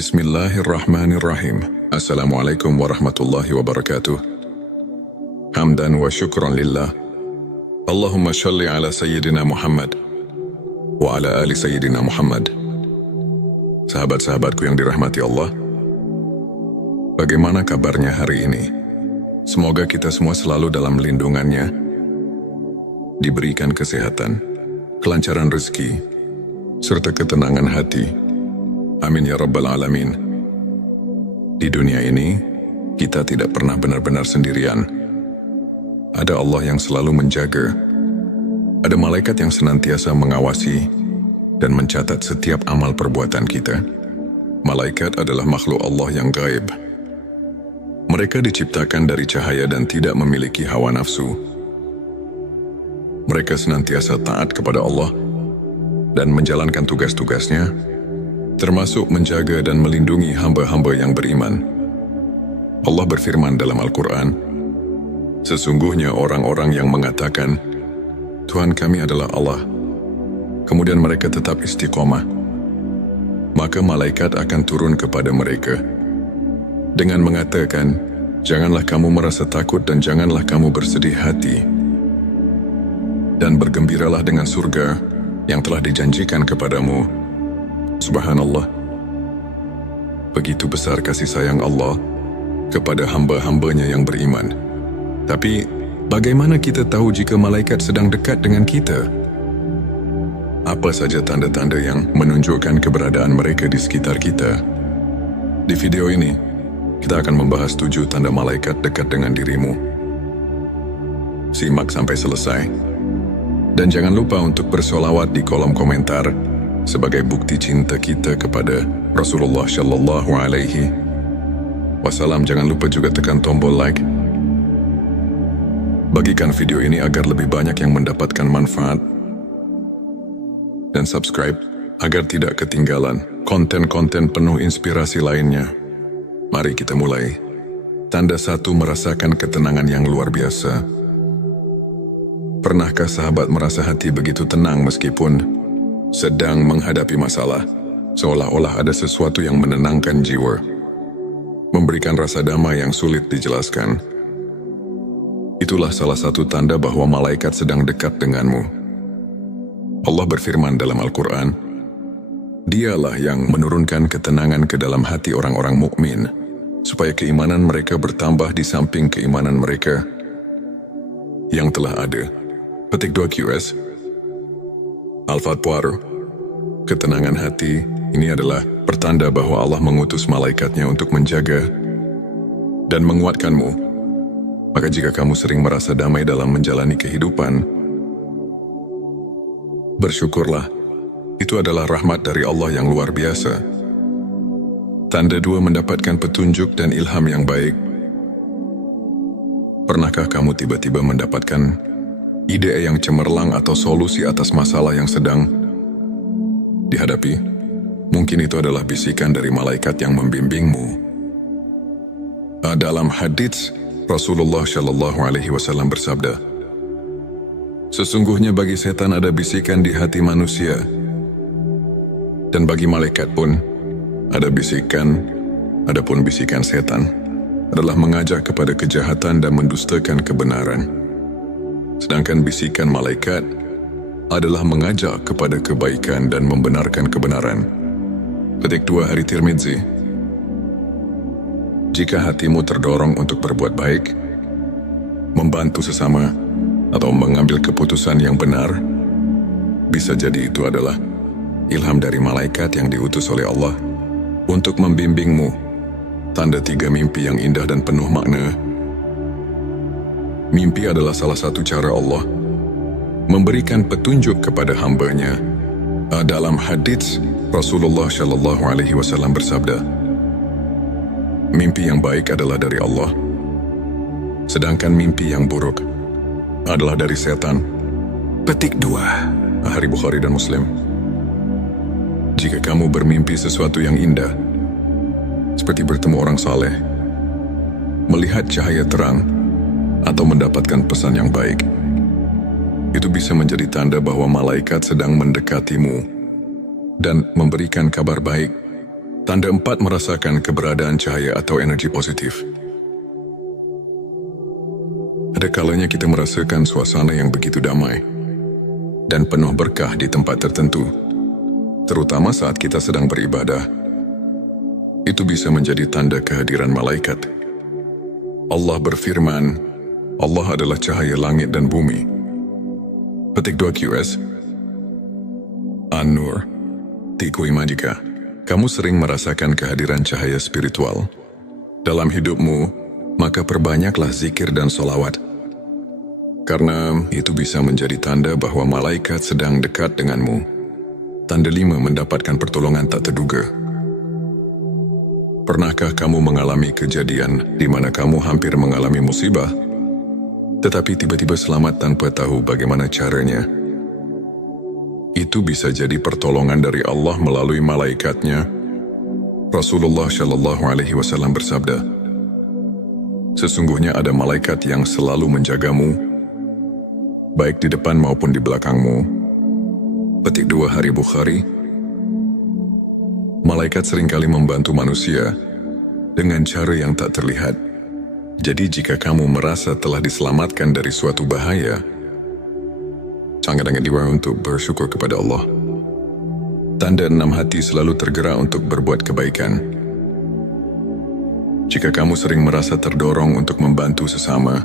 Bismillahirrahmanirrahim. Assalamualaikum warahmatullahi wabarakatuh. Hamdan wa syukran lillah. Allahumma shalli ala Sayyidina Muhammad wa ala ali Sayyidina Muhammad. Sahabat-sahabatku yang dirahmati Allah, bagaimana kabarnya hari ini? Semoga kita semua selalu dalam lindungannya, diberikan kesehatan, kelancaran rezeki, serta ketenangan hati. Amin ya rabbal alamin. Di dunia ini, kita tidak pernah benar-benar sendirian. Ada Allah yang selalu menjaga. Ada malaikat yang senantiasa mengawasi dan mencatat setiap amal perbuatan kita. Malaikat adalah makhluk Allah yang gaib. Mereka diciptakan dari cahaya dan tidak memiliki hawa nafsu. Mereka senantiasa taat kepada Allah dan menjalankan tugas-tugasnya, termasuk menjaga dan melindungi hamba-hamba yang beriman. Allah berfirman dalam Al-Quran, sesungguhnya orang-orang yang mengatakan, Tuhan kami adalah Allah, kemudian mereka tetap istiqomah, maka malaikat akan turun kepada mereka dengan mengatakan, janganlah kamu merasa takut dan janganlah kamu bersedih hati, dan bergembiralah dengan surga yang telah dijanjikan kepadamu. Subhanallah. Begitu besar kasih sayang Allah kepada hamba-hambanya yang beriman. Tapi, bagaimana kita tahu jika malaikat sedang dekat dengan kita? Apa saja tanda-tanda yang menunjukkan keberadaan mereka di sekitar kita? Di video ini, kita akan membahas 7 tanda malaikat dekat dengan dirimu. Simak sampai selesai. Dan jangan lupa untuk bersolawat di kolom komentar sebagai bukti cinta kita kepada Rasulullah Shallallahu Alaihi Wasallam. Jangan lupa juga tekan tombol like. Bagikan video ini agar lebih banyak yang mendapatkan manfaat. Dan subscribe agar tidak ketinggalan konten-konten penuh inspirasi lainnya. Mari kita mulai. Tanda 1, merasakan ketenangan yang luar biasa. Pernahkah sahabat merasa hati begitu tenang meskipun sedang menghadapi masalah, seolah-olah ada sesuatu yang menenangkan jiwa, memberikan rasa damai yang sulit dijelaskan? Itulah salah satu tanda bahwa malaikat sedang dekat denganmu. Allah berfirman dalam Al-Quran, Dialah yang menurunkan ketenangan ke dalam hati orang-orang mukmin, supaya keimanan mereka bertambah di samping keimanan mereka yang telah ada. Petik 2 QS Al-Fatwar. Ketenangan hati ini adalah pertanda bahwa Allah mengutus malaikatnya untuk menjaga dan menguatkanmu. Maka jika kamu sering merasa damai dalam menjalani kehidupan, bersyukurlah. Itu adalah rahmat dari Allah yang luar biasa. Tanda 2, mendapatkan petunjuk dan ilham yang baik. Pernahkah kamu tiba-tiba mendapatkan ide yang cemerlang atau solusi atas masalah yang sedang dihadapi? Mungkin itu adalah bisikan dari malaikat yang membimbingmu. Dalam hadits, Rasulullah Shallallahu Alaihi Wasallam bersabda, sesungguhnya bagi setan ada bisikan di hati manusia, dan bagi malaikat pun ada bisikan. Adapun bisikan setan adalah mengajak kepada kejahatan dan mendustakan kebenaran. Sedangkan bisikan malaikat adalah mengajak kepada kebaikan dan membenarkan kebenaran. Petik 2 Hari Tirmidzi. Jika hatimu terdorong untuk berbuat baik, membantu sesama, atau mengambil keputusan yang benar, bisa jadi itu adalah ilham dari malaikat yang diutus oleh Allah untuk membimbingmu. Tanda 3, mimpi yang indah dan penuh makna. Mimpi adalah salah satu cara Allah memberikan petunjuk kepada hambanya. Dalam hadits, Rasulullah Shallallahu Alaihi Wasallam bersabda, mimpi yang baik adalah dari Allah, sedangkan mimpi yang buruk adalah dari setan. Petik 2 Hari Bukhari dan Muslim. Jika kamu bermimpi sesuatu yang indah, seperti bertemu orang saleh, melihat cahaya terang, atau mendapatkan pesan yang baik, itu bisa menjadi tanda bahwa malaikat sedang mendekatimu dan memberikan kabar baik. Tanda 4, merasakan keberadaan cahaya atau energi positif. Ada kalanya kita merasakan suasana yang begitu damai dan penuh berkah di tempat tertentu, terutama saat kita sedang beribadah. Itu bisa menjadi tanda kehadiran malaikat. Allah berfirman, Allah adalah cahaya langit dan bumi. Petik 2 QS An-Nur 3:5. Jika kamu sering merasakan kehadiran cahaya spiritual dalam hidupmu, maka perbanyaklah zikir dan solawat. Karena itu bisa menjadi tanda bahwa malaikat sedang dekat denganmu. Tanda 5, mendapatkan pertolongan tak terduga. Pernahkah kamu mengalami kejadian di mana kamu hampir mengalami musibah, tetapi tiba-tiba selamat tanpa tahu bagaimana caranya? Itu bisa jadi pertolongan dari Allah melalui malaikatnya. Rasulullah Shallallahu Alaihi Wasallam bersabda, sesungguhnya ada malaikat yang selalu menjagamu, baik di depan maupun di belakangmu. Petik 2 Hari Bukhari. Malaikat seringkali membantu manusia dengan cara yang tak terlihat. Jadi jika kamu merasa telah diselamatkan dari suatu bahaya, sangat-sangat diwara untuk bersyukur kepada Allah. Tanda 6, hati selalu tergerak untuk berbuat kebaikan. Jika kamu sering merasa terdorong untuk membantu sesama,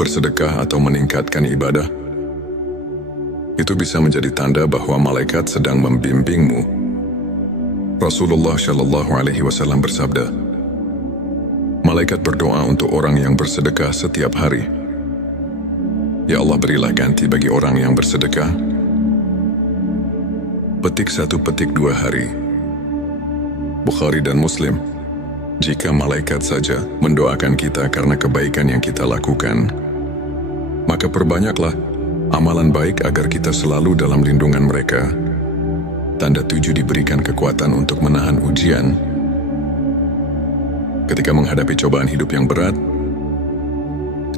bersedekah atau meningkatkan ibadah, itu bisa menjadi tanda bahwa malaikat sedang membimbingmu. Rasulullah Shallallahu Alaihi Wasallam bersabda, malaikat berdoa untuk orang yang bersedekah setiap hari. Ya Allah, berilah ganti bagi orang yang bersedekah. Petik 1, petik 2 hari. Bukhari dan Muslim. Jika malaikat saja mendoakan kita karena kebaikan yang kita lakukan, maka perbanyaklah amalan baik agar kita selalu dalam lindungan mereka. Tanda 7, diberikan kekuatan untuk menahan ujian. Ketika menghadapi cobaan hidup yang berat,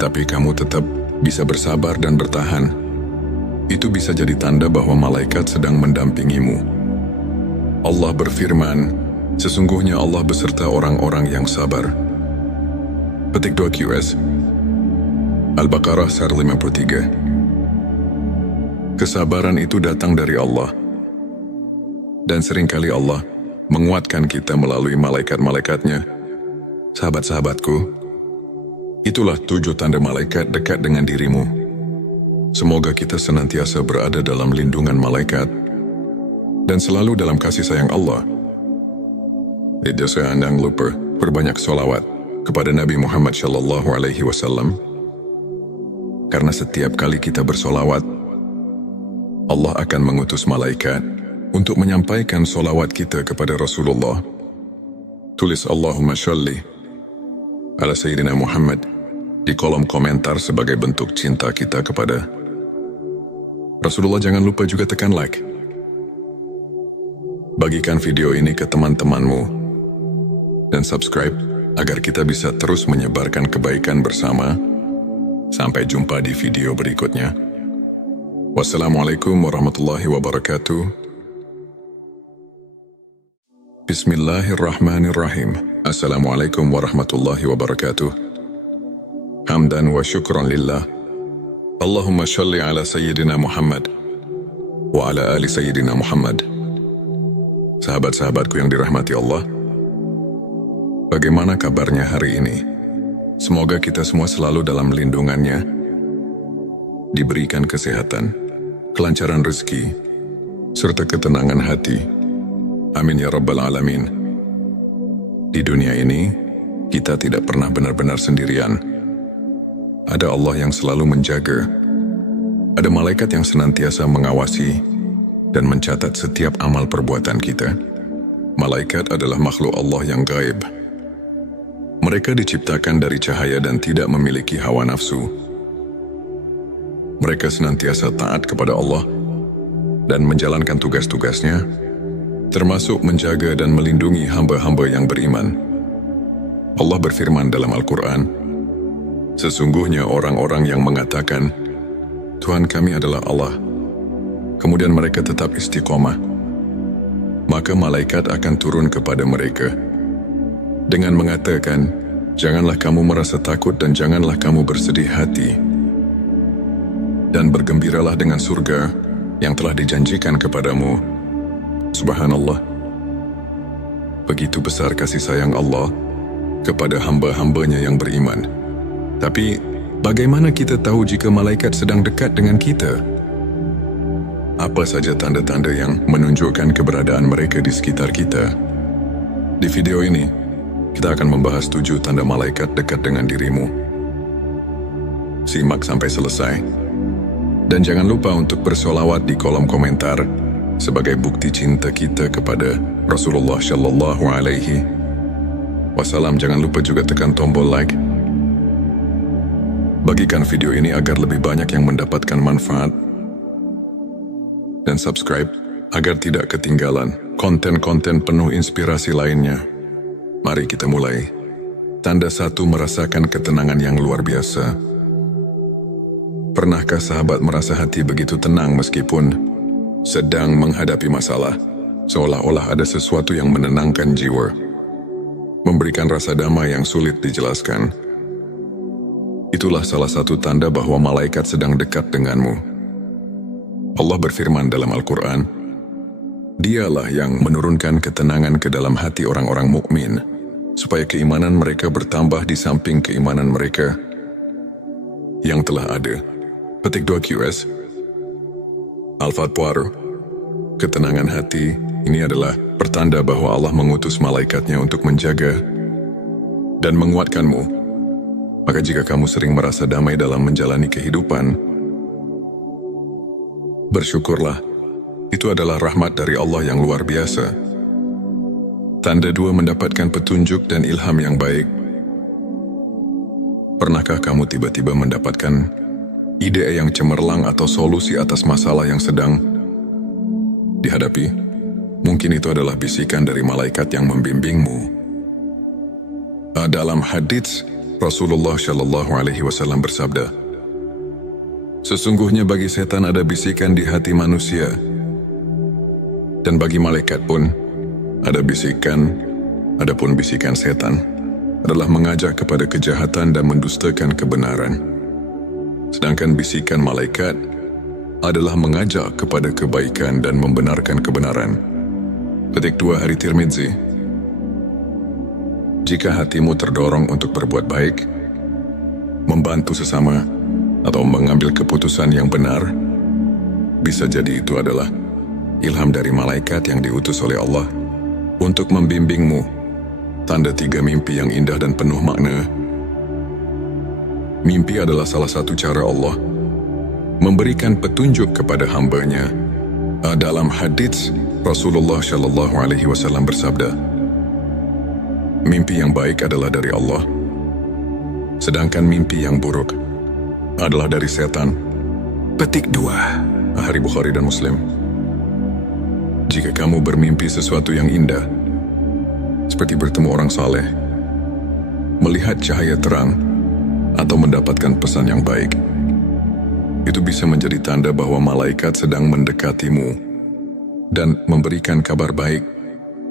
tapi kamu tetap bisa bersabar dan bertahan, itu bisa jadi tanda bahwa malaikat sedang mendampingimu. Allah berfirman, sesungguhnya Allah beserta orang-orang yang sabar. Petik 2 QS Al-Baqarah 53. Kesabaran itu datang dari Allah, dan seringkali Allah menguatkan kita melalui malaikat-malaikatnya. Sahabat-sahabatku, itulah 7 tanda malaikat dekat dengan dirimu. Semoga kita senantiasa berada dalam lindungan malaikat dan selalu dalam kasih sayang Allah. Jangan lupa perbanyak sholawat kepada Nabi Muhammad Shallallahu Alaihi Wasallam. Karena setiap kali kita bersolawat, Allah akan mengutus malaikat untuk menyampaikan sholawat kita kepada Rasulullah. Tulis Allahumma sholli ala Sayyidina Muhammad di kolom komentar sebagai bentuk cinta kita kepada Rasulullah. Jangan lupa juga tekan like. Bagikan video ini ke teman-temanmu dan subscribe agar kita bisa terus menyebarkan kebaikan bersama. Sampai jumpa di video berikutnya. Wassalamualaikum warahmatullahi wabarakatuh. Bismillahirrahmanirrahim. Assalamualaikum warahmatullahi wabarakatuh. Hamdan wa syukran lillah. Allahumma shalli ala Sayyidina Muhammad wa ala ali Sayyidina Muhammad. Sahabat-sahabatku yang dirahmati Allah, bagaimana kabarnya hari ini? Semoga kita semua selalu dalam lindungannya, diberikan kesehatan, kelancaran rezeki, serta ketenangan hati. Amin ya Rabbal Alamin. Di dunia ini, kita tidak pernah benar-benar sendirian. Ada Allah yang selalu menjaga. Ada malaikat yang senantiasa mengawasi dan mencatat setiap amal perbuatan kita. Malaikat adalah makhluk Allah yang gaib. Mereka diciptakan dari cahaya dan tidak memiliki hawa nafsu. Mereka senantiasa taat kepada Allah dan menjalankan tugas-tugasnya, termasuk menjaga dan melindungi hamba-hamba yang beriman. Allah berfirman dalam Al-Quran, sesungguhnya orang-orang yang mengatakan, Tuhan kami adalah Allah, kemudian mereka tetap istiqomah, maka malaikat akan turun kepada mereka dengan mengatakan, "Janganlah kamu merasa takut dan janganlah kamu bersedih hati. Dan bergembiralah dengan surga yang telah dijanjikan kepadamu." Subhanallah. Begitu besar kasih sayang Allah kepada hamba-hambanya yang beriman. Tapi, bagaimana kita tahu jika malaikat sedang dekat dengan kita? Apa saja tanda-tanda yang menunjukkan keberadaan mereka di sekitar kita? Di video ini, kita akan membahas 7 tanda malaikat dekat dengan dirimu. Simak sampai selesai. Dan jangan lupa untuk bersolawat di kolom komentar sebagai bukti cinta kita kepada Rasulullah Shallallahu Alaihi Wasallam. Jangan lupa juga tekan tombol like. Bagikan video ini agar lebih banyak yang mendapatkan manfaat. Dan subscribe agar tidak ketinggalan konten-konten penuh inspirasi lainnya. Mari kita mulai. Tanda 1, merasakan ketenangan yang luar biasa. Pernahkah sahabat merasa hati begitu tenang meskipun sedang menghadapi masalah? Seolah-olah ada sesuatu yang menenangkan jiwa, memberikan rasa damai yang sulit dijelaskan. Itulah salah satu tanda bahwa malaikat sedang dekat denganmu. Allah berfirman dalam Al-Quran, "Dialah yang menurunkan ketenangan ke dalam hati orang-orang mukmin, supaya keimanan mereka bertambah di samping keimanan mereka yang telah ada." Petik 2 QS. Al-Fatwar. Ketenangan hati ini adalah pertanda bahwa Allah mengutus malaikatnya untuk menjaga dan menguatkanmu. Maka jika kamu sering merasa damai dalam menjalani kehidupan, bersyukurlah. Itu adalah rahmat dari Allah yang luar biasa. Tanda 2, mendapatkan petunjuk dan ilham yang baik. Pernahkah kamu tiba-tiba mendapatkan ide yang cemerlang atau solusi atas masalah yang sedang dihadapi? Mungkin itu adalah bisikan dari malaikat yang membimbingmu. Dalam hadits, Rasulullah Shallallahu Alaihi Wasallam bersabda, "Sesungguhnya bagi setan ada bisikan di hati manusia, dan bagi malaikat pun ada bisikan. Adapun bisikan setan adalah mengajak kepada kejahatan dan mendustakan kebenaran. Sedangkan bisikan malaikat adalah mengajak kepada kebaikan dan membenarkan kebenaran." Petik 2 Hari Tirmidzi. Jika hatimu terdorong untuk berbuat baik, membantu sesama, atau mengambil keputusan yang benar, bisa jadi itu adalah ilham dari malaikat yang diutus oleh Allah untuk membimbingmu. Tanda 3, mimpi yang indah dan penuh makna. Mimpi adalah salah satu cara Allah memberikan petunjuk kepada hambanya. Dalam hadits, Rasulullah Shallallahu Alaihi Wasallam bersabda, "Mimpi yang baik adalah dari Allah, sedangkan mimpi yang buruk adalah dari setan." Petik 2 Hari Bukhari dan Muslim. Jika kamu bermimpi sesuatu yang indah, seperti bertemu orang saleh, melihat cahaya terang, atau mendapatkan pesan yang baik, itu bisa menjadi tanda bahwa malaikat sedang mendekatimu dan memberikan kabar baik.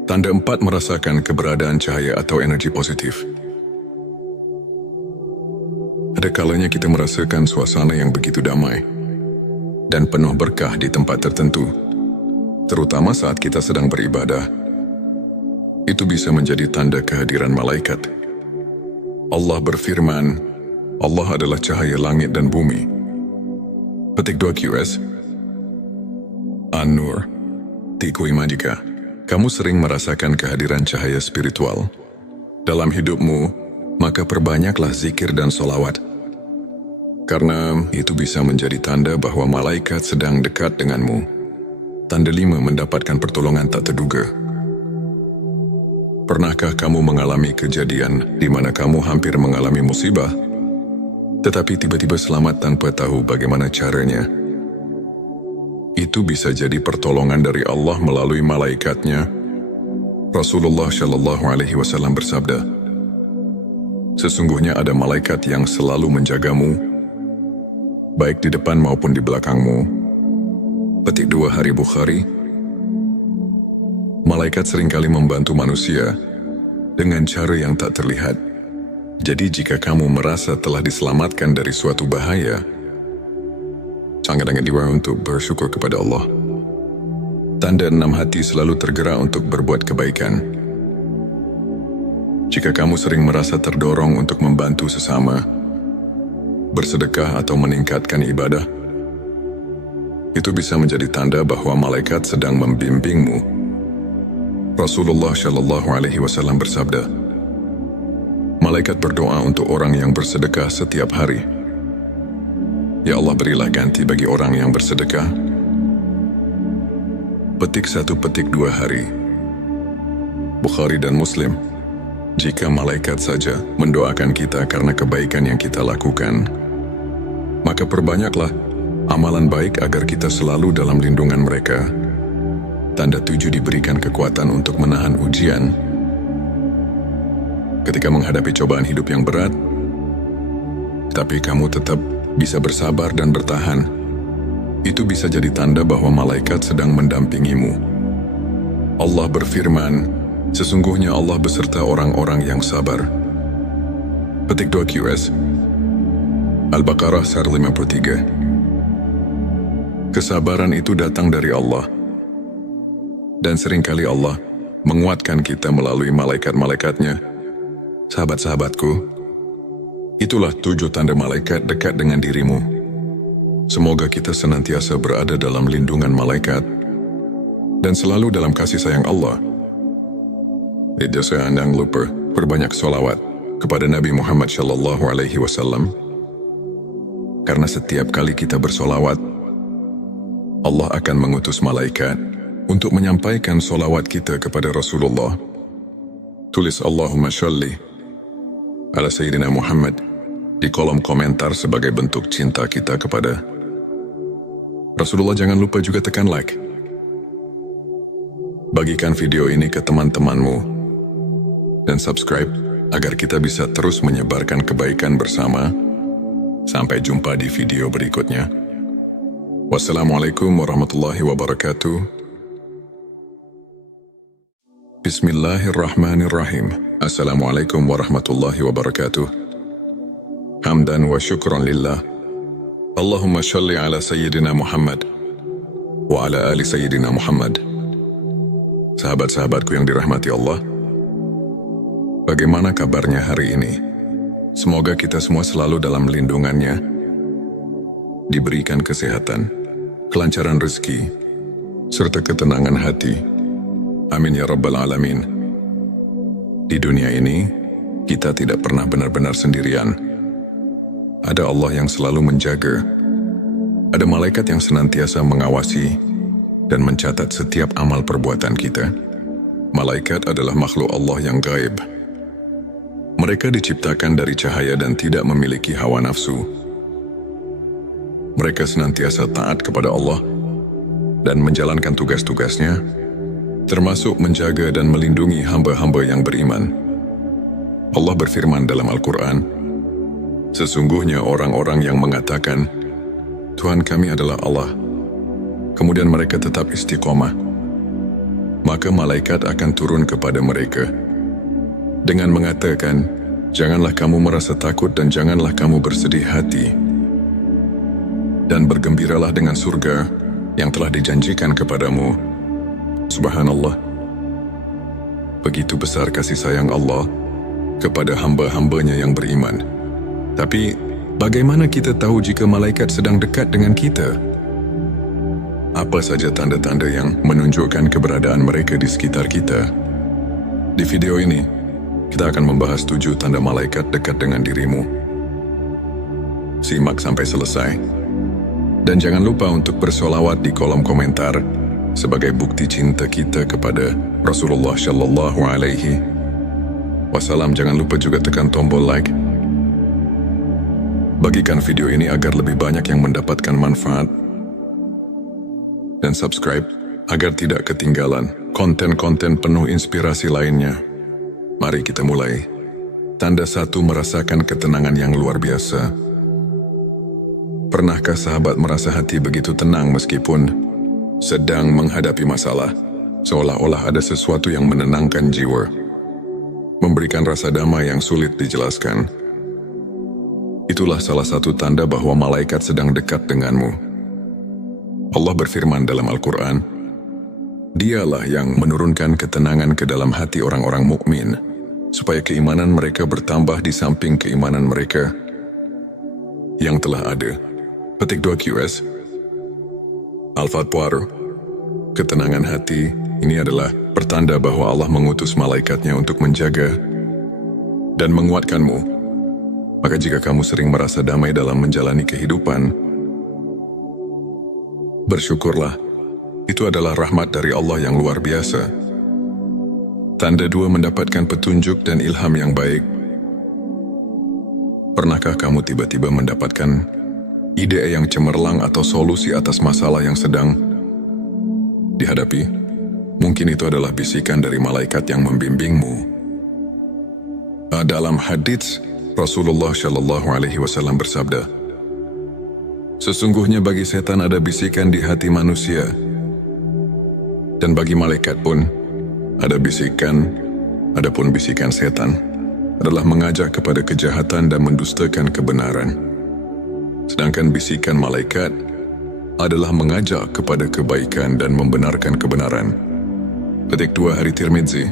Tanda 4, merasakan keberadaan cahaya atau energi positif. Ada kalanya kita merasakan suasana yang begitu damai dan penuh berkah di tempat tertentu, terutama saat kita sedang beribadah. Itu bisa menjadi tanda kehadiran malaikat. Allah berfirman, "Allah adalah cahaya langit dan bumi." Petik 2 QS. An-Nur. Tikui jika kamu sering merasakan kehadiran cahaya spiritual dalam hidupmu, maka perbanyaklah zikir dan solawat. Karena itu bisa menjadi tanda bahwa malaikat sedang dekat denganmu. Tanda 5, mendapatkan pertolongan tak terduga. Pernahkah kamu mengalami kejadian di mana kamu hampir mengalami musibah, tetapi tiba-tiba selamat tanpa tahu bagaimana caranya? Itu bisa jadi pertolongan dari Allah melalui malaikatnya. Rasulullah Shallallahu Alaihi Wasallam bersabda, "Sesungguhnya ada malaikat yang selalu menjagamu, baik di depan maupun di belakangmu." Petik 2 Hari Bukhari. Malaikat seringkali membantu manusia dengan cara yang tak terlihat. Jadi jika kamu merasa telah diselamatkan dari suatu bahaya, sangat-sangat diwajibkan untuk bersyukur kepada Allah. Tanda 6 hati selalu tergerak untuk berbuat kebaikan. Jika kamu sering merasa terdorong untuk membantu sesama, bersedekah atau meningkatkan ibadah, itu bisa menjadi tanda bahwa malaikat sedang membimbingmu. Rasulullah Shallallahu Alaihi Wasallam bersabda, malaikat berdoa untuk orang yang bersedekah setiap hari. Ya Allah, berilah ganti bagi orang yang bersedekah. Petik 1, petik 2 hari. Bukhari dan Muslim. Jika malaikat saja mendoakan kita karena kebaikan yang kita lakukan, maka perbanyaklah amalan baik agar kita selalu dalam lindungan mereka. Tanda 7, diberikan kekuatan untuk menahan ujian. Ketika menghadapi cobaan hidup yang berat, tapi kamu tetap bisa bersabar dan bertahan, itu bisa jadi tanda bahwa malaikat sedang mendampingimu. Allah berfirman, sesungguhnya Allah beserta orang-orang yang sabar. Petik 2 QS Al-Baqarah 53. Kesabaran itu datang dari Allah. Dan seringkali Allah menguatkan kita melalui malaikat-malaikatnya. Sahabat-sahabatku, itulah 7 tanda malaikat dekat dengan dirimu. Semoga kita senantiasa berada dalam lindungan malaikat dan selalu dalam kasih sayang Allah. Jangan lupa perbanyak sholawat kepada Nabi Muhammad Shallallahu Alaihi Wasallam. Karena setiap kali kita bersolawat, Allah akan mengutus malaikat untuk menyampaikan solawat kita kepada Rasulullah. Tulis Allahumma sholli ala Sayyidina Muhammad di kolom komentar sebagai bentuk cinta kita kepada Rasulullah. Jangan lupa juga tekan like. Bagikan video ini ke teman-temanmu dan subscribe agar kita bisa terus menyebarkan kebaikan bersama. Sampai jumpa di video berikutnya. Wassalamualaikum warahmatullahi wabarakatuh. Bismillahirrahmanirrahim. Assalamualaikum warahmatullahi wabarakatuh. Hamdan wa syukran lillah. Allahumma sholli ala Sayyidina Muhammad wa ala ali Sayyidina Muhammad. Sahabat-sahabatku yang dirahmati Allah, bagaimana kabarnya hari ini? Semoga kita semua selalu dalam lindungannya, diberikan kesehatan, kelancaran rezeki, serta ketenangan hati. Amin ya Rabbal Alamin. Di dunia ini, kita tidak pernah benar-benar sendirian. Ada Allah yang selalu menjaga. Ada malaikat yang senantiasa mengawasi dan mencatat setiap amal perbuatan kita. Malaikat adalah makhluk Allah yang gaib. Mereka diciptakan dari cahaya dan tidak memiliki hawa nafsu. Mereka senantiasa taat kepada Allah dan menjalankan tugas-tugasnya, termasuk menjaga dan melindungi hamba-hamba yang beriman. Allah berfirman dalam Al-Quran, sesungguhnya orang-orang yang mengatakan, Tuhan kami adalah Allah, kemudian mereka tetap istiqomah, maka malaikat akan turun kepada mereka dengan mengatakan, janganlah kamu merasa takut dan janganlah kamu bersedih hati, dan bergembiralah dengan surga yang telah dijanjikan kepadamu. Subhanallah. Begitu besar kasih sayang Allah kepada hamba-hambanya yang beriman. Tapi, bagaimana kita tahu jika malaikat sedang dekat dengan kita? Apa saja tanda-tanda yang menunjukkan keberadaan mereka di sekitar kita? Di video ini, kita akan membahas 7 tanda malaikat dekat dengan dirimu. Simak sampai selesai. Dan jangan lupa untuk bersolawat di kolom komentar sebagai bukti cinta kita kepada Rasulullah Shallallahu Alaihi Wasallam. Jangan lupa juga tekan tombol like. Bagikan video ini agar lebih banyak yang mendapatkan manfaat. Dan subscribe agar tidak ketinggalan konten-konten penuh inspirasi lainnya. Mari kita mulai. Tanda 1, merasakan ketenangan yang luar biasa. Pernahkah sahabat merasa hati begitu tenang meskipun sedang menghadapi masalah? seolah-olah ada sesuatu yang menenangkan jiwa, memberikan rasa damai yang sulit dijelaskan. Itulah salah satu tanda bahwa malaikat sedang dekat denganmu. Allah berfirman dalam Al-Quran, Dialah yang menurunkan ketenangan ke dalam hati orang-orang mukmin, supaya keimanan mereka bertambah di samping keimanan mereka yang telah ada. Petik 2 QS. Al-Fatwar, ketenangan hati ini adalah pertanda bahwa Allah mengutus malaikatnya untuk menjaga dan menguatkanmu. Maka jika kamu sering merasa damai dalam menjalani kehidupan, bersyukurlah. Itu adalah rahmat dari Allah yang luar biasa. Tanda 2, mendapatkan petunjuk dan ilham yang baik. Pernahkah kamu tiba-tiba mendapatkan ide yang cemerlang atau solusi atas masalah yang sedang dihadapi? Mungkin itu adalah bisikan dari malaikat yang membimbingmu. Dalam hadits, Rasulullah Shallallahu Alaihi Wasallam bersabda, sesungguhnya bagi setan ada bisikan di hati manusia, dan bagi malaikat pun ada bisikan. Adapun bisikan setan adalah mengajak kepada kejahatan dan mendustakan kebenaran. Sedangkan bisikan malaikat adalah mengajak kepada kebaikan dan membenarkan kebenaran. Petik 2 Hari Tirmidzi.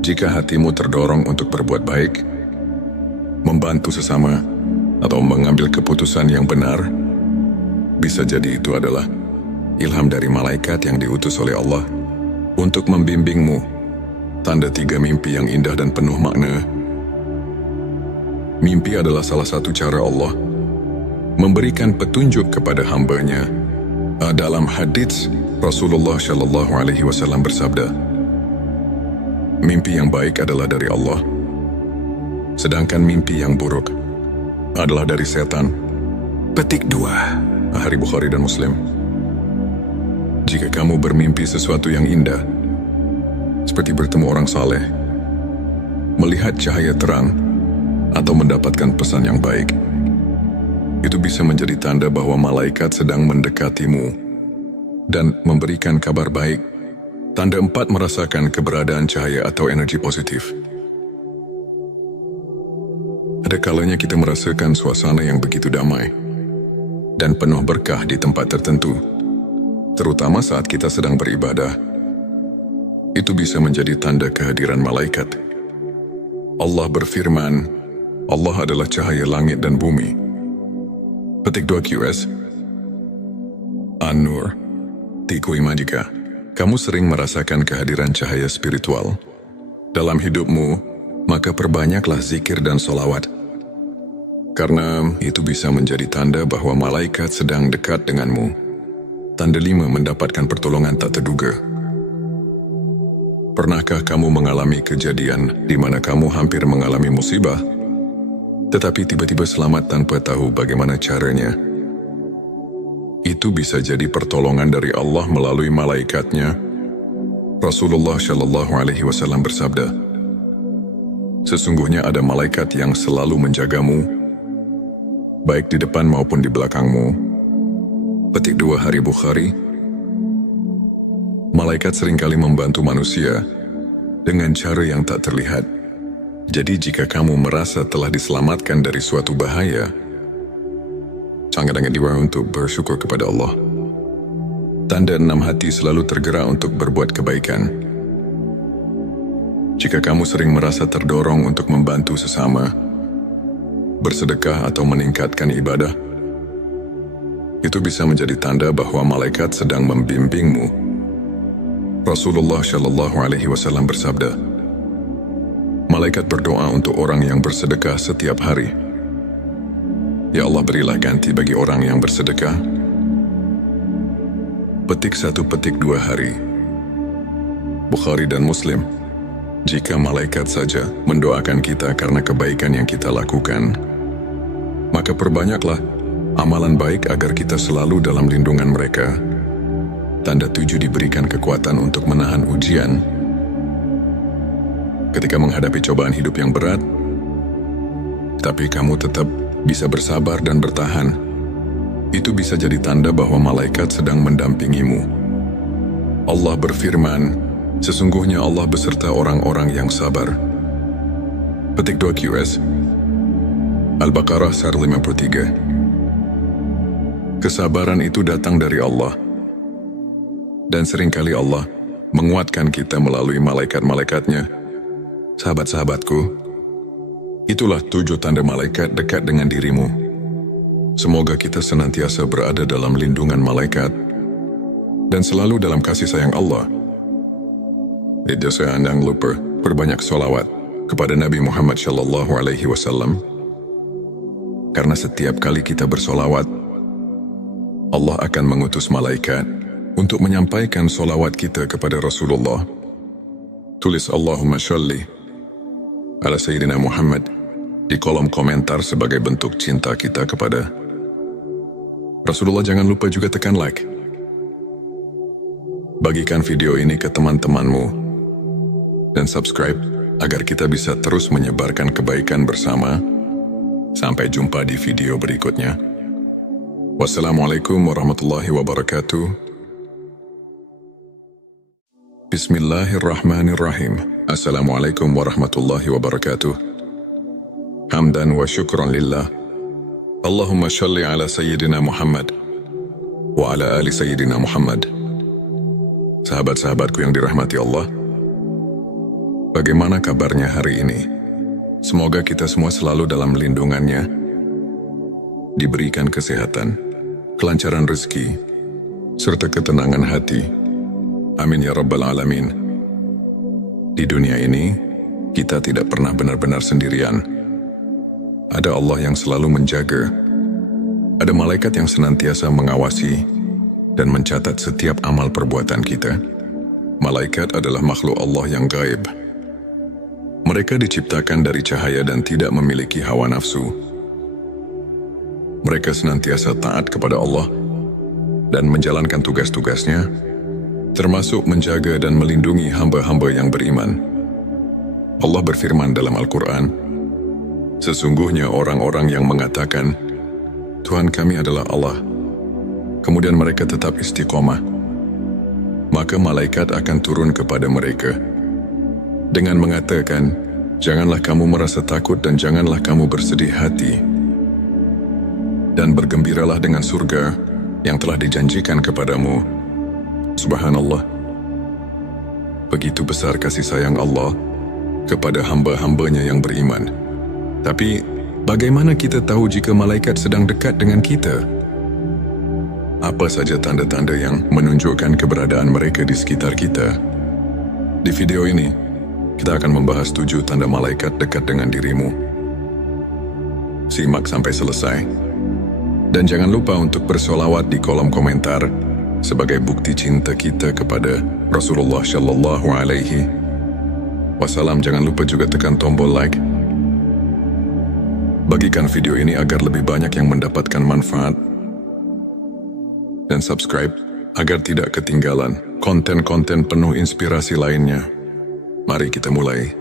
Jika hatimu terdorong untuk berbuat baik, membantu sesama, atau mengambil keputusan yang benar, bisa jadi itu adalah ilham dari malaikat yang diutus oleh Allah untuk membimbingmu. Tanda 3, mimpi yang indah dan penuh makna. Mimpi adalah salah satu cara Allah memberikan petunjuk kepada hamba-Nya. Dalam hadits, Rasulullah Shallallahu Alaihi Wasallam bersabda, mimpi yang baik adalah dari Allah, sedangkan mimpi yang buruk adalah dari setan. Petik 2 Hari Bukhari dan Muslim. Jika kamu bermimpi sesuatu yang indah, seperti bertemu orang saleh, melihat cahaya terang, atau mendapatkan pesan yang baik, itu bisa menjadi tanda bahwa malaikat sedang mendekatimu dan memberikan kabar baik. Tanda 4, merasakan keberadaan cahaya atau energi positif. Ada kalanya kita merasakan suasana yang begitu damai dan penuh berkah di tempat tertentu, terutama saat kita sedang beribadah. Itu bisa menjadi tanda kehadiran malaikat. Allah berfirman, Allah adalah cahaya langit dan bumi. Petik 2 QS. An-Nur. Tiku Ima. Jika kamu sering merasakan kehadiran cahaya spiritual dalam hidupmu, maka perbanyaklah zikir dan solawat. Karena itu bisa menjadi tanda bahwa malaikat sedang dekat denganmu. Tanda 5, mendapatkan pertolongan tak terduga. Pernahkah kamu mengalami kejadian di mana kamu hampir mengalami musibah, tetapi tiba-tiba selamat tanpa tahu bagaimana caranya? Itu bisa jadi pertolongan dari Allah melalui malaikatnya. Rasulullah Shallallahu Alaihi Wasallam bersabda, sesungguhnya ada malaikat yang selalu menjagamu, baik di depan maupun di belakangmu. Petik 2 Hari Bukhari. Malaikat seringkali membantu manusia dengan cara yang tak terlihat. Jadi jika kamu merasa telah diselamatkan dari suatu bahaya, sangat-sangat diwajibkan untuk bersyukur kepada Allah. Tanda 6, hati selalu tergerak untuk berbuat kebaikan. Jika kamu sering merasa terdorong untuk membantu sesama, bersedekah atau meningkatkan ibadah, itu bisa menjadi tanda bahwa malaikat sedang membimbingmu. Rasulullah Shallallahu Alaihi Wasallam bersabda, malaikat berdoa untuk orang yang bersedekah setiap hari. Ya Allah, berilah ganti bagi orang yang bersedekah. Petik 1, petik 2 Hari Bukhari dan Muslim. Jika malaikat saja mendoakan kita karena kebaikan yang kita lakukan, maka perbanyaklah amalan baik agar kita selalu dalam lindungan mereka. Tanda 7, diberikan kekuatan untuk menahan ujian. Ketika menghadapi cobaan hidup yang berat, tapi kamu tetap bisa bersabar dan bertahan, itu bisa jadi tanda bahwa malaikat sedang mendampingimu. Allah berfirman, sesungguhnya Allah beserta orang-orang yang sabar. Petik 2 QS Al-Baqarah 153. Kesabaran itu datang dari Allah. Dan seringkali Allah menguatkan kita melalui malaikat-malaikatnya. Sahabat-sahabatku, itulah 7 tanda malaikat dekat dengan dirimu. Semoga kita senantiasa berada dalam lindungan malaikat dan selalu dalam kasih sayang Allah. Jangan lupa perbanyak sholawat kepada Nabi Muhammad SAW. Karena setiap kali kita bersolawat, Allah akan mengutus malaikat untuk menyampaikan solawat kita kepada Rasulullah. Tulis Allahumma sholli ala Sayyidina Muhammad di kolom komentar sebagai bentuk cinta kita kepada Rasulullah. Jangan lupa juga tekan like. Bagikan video ini ke teman-temanmu dan subscribe agar kita bisa terus menyebarkan kebaikan bersama. Sampai jumpa di video berikutnya. Wassalamualaikum warahmatullahi wabarakatuh. Bismillahirrahmanirrahim. Assalamualaikum warahmatullahi wabarakatuh. Hamdan wa syukran lillah. Allahumma sholli ala Sayyidina Muhammad wa ala ali Sayyidina Muhammad. Sahabat-sahabatku yang dirahmati Allah, bagaimana kabarnya hari ini? Semoga kita semua selalu dalam lindungannya, diberikan kesehatan, kelancaran rezeki, serta ketenangan hati. Amin ya rabbal alamin. Di dunia ini, kita tidak pernah benar-benar sendirian. Ada Allah yang selalu menjaga. Ada malaikat yang senantiasa mengawasi dan mencatat setiap amal perbuatan kita. Malaikat adalah makhluk Allah yang gaib. Mereka diciptakan dari cahaya dan tidak memiliki hawa nafsu. Mereka senantiasa taat kepada Allah dan menjalankan tugas-tugasnya, termasuk menjaga dan melindungi hamba-hamba yang beriman. Allah berfirman dalam Al-Quran, sesungguhnya orang-orang yang mengatakan, Tuhan kami adalah Allah, kemudian mereka tetap istiqomah, maka malaikat akan turun kepada mereka dengan mengatakan, janganlah kamu merasa takut dan janganlah kamu bersedih hati, dan bergembiralah dengan surga yang telah dijanjikan kepadamu. Subhanallah. Begitu besar kasih sayang Allah kepada hamba-hambanya yang beriman. Tapi, bagaimana kita tahu jika malaikat sedang dekat dengan kita? Apa saja tanda-tanda yang menunjukkan keberadaan mereka di sekitar kita? Di video ini, kita akan membahas 7 tanda malaikat dekat dengan dirimu. Simak sampai selesai. Dan jangan lupa untuk bersolawat di kolom komentar sebagai bukti cinta kita kepada Rasulullah Shallallahu Alaihi Wasallam. Jangan lupa juga tekan tombol like. Bagikan video ini agar lebih banyak yang mendapatkan manfaat. Dan subscribe agar tidak ketinggalan konten-konten penuh inspirasi lainnya. Mari kita mulai.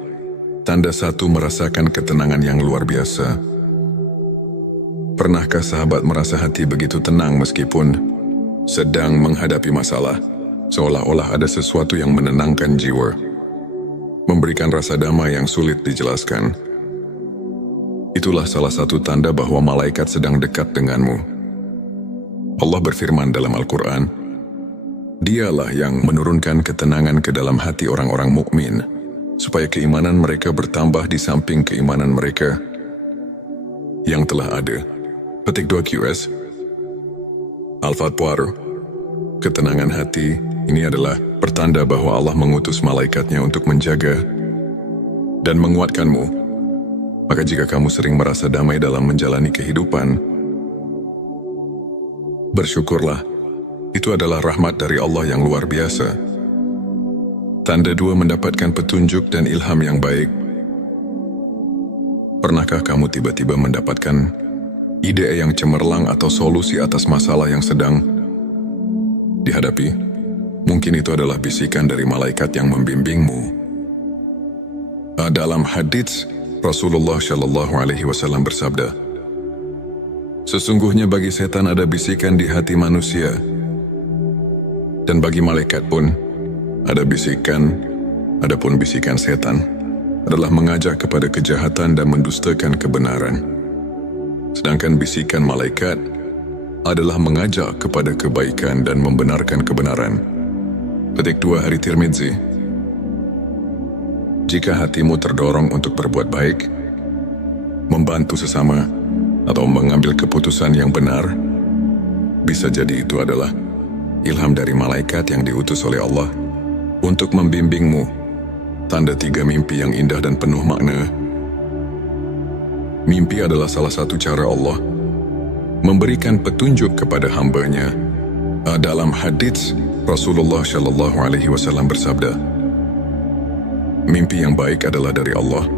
Tanda 1, merasakan ketenangan yang luar biasa. Pernahkah sahabat merasa hati begitu tenang meskipun sedang menghadapi masalah? Seolah-olah ada sesuatu yang menenangkan jiwa, memberikan rasa damai yang sulit dijelaskan. Itulah salah satu tanda bahwa malaikat sedang dekat denganmu. Allah berfirman dalam Al-Quran, Dialah yang menurunkan ketenangan ke dalam hati orang-orang mukmin, supaya keimanan mereka bertambah di samping keimanan mereka yang telah ada. Petik 2 QS Al-Fatwar. Ketenangan hati ini adalah pertanda bahwa Allah mengutus malaikatnya untuk menjaga dan menguatkanmu. Maka jika kamu sering merasa damai dalam menjalani kehidupan, bersyukurlah. Itu adalah rahmat dari Allah yang luar biasa. Tanda 2, mendapatkan petunjuk dan ilham yang baik. Pernahkah kamu tiba-tiba mendapatkan ide yang cemerlang atau solusi atas masalah yang sedang dihadapi? Mungkin itu adalah bisikan dari malaikat yang membimbingmu. Dalam hadits, Rasulullah Shallallahu Alaihi Wasallam bersabda, sesungguhnya bagi setan ada bisikan di hati manusia, dan bagi malaikat pun ada bisikan, adapun bisikan setan adalah mengajak kepada kejahatan dan mendustakan kebenaran. Sedangkan bisikan malaikat adalah mengajak kepada kebaikan dan membenarkan kebenaran. Petik 2 Hari Tirmidzi. Jika hatimu terdorong untuk berbuat baik, membantu sesama, atau mengambil keputusan yang benar, bisa jadi itu adalah ilham dari malaikat yang diutus oleh Allah untuk membimbingmu. Tanda 3 mimpi yang indah dan penuh makna. Mimpi adalah salah satu cara Allah memberikan petunjuk kepada hamba-Nya. Dalam hadits, Rasulullah Shallallahu Alaihi Wasallam bersabda, mimpi yang baik adalah dari Allah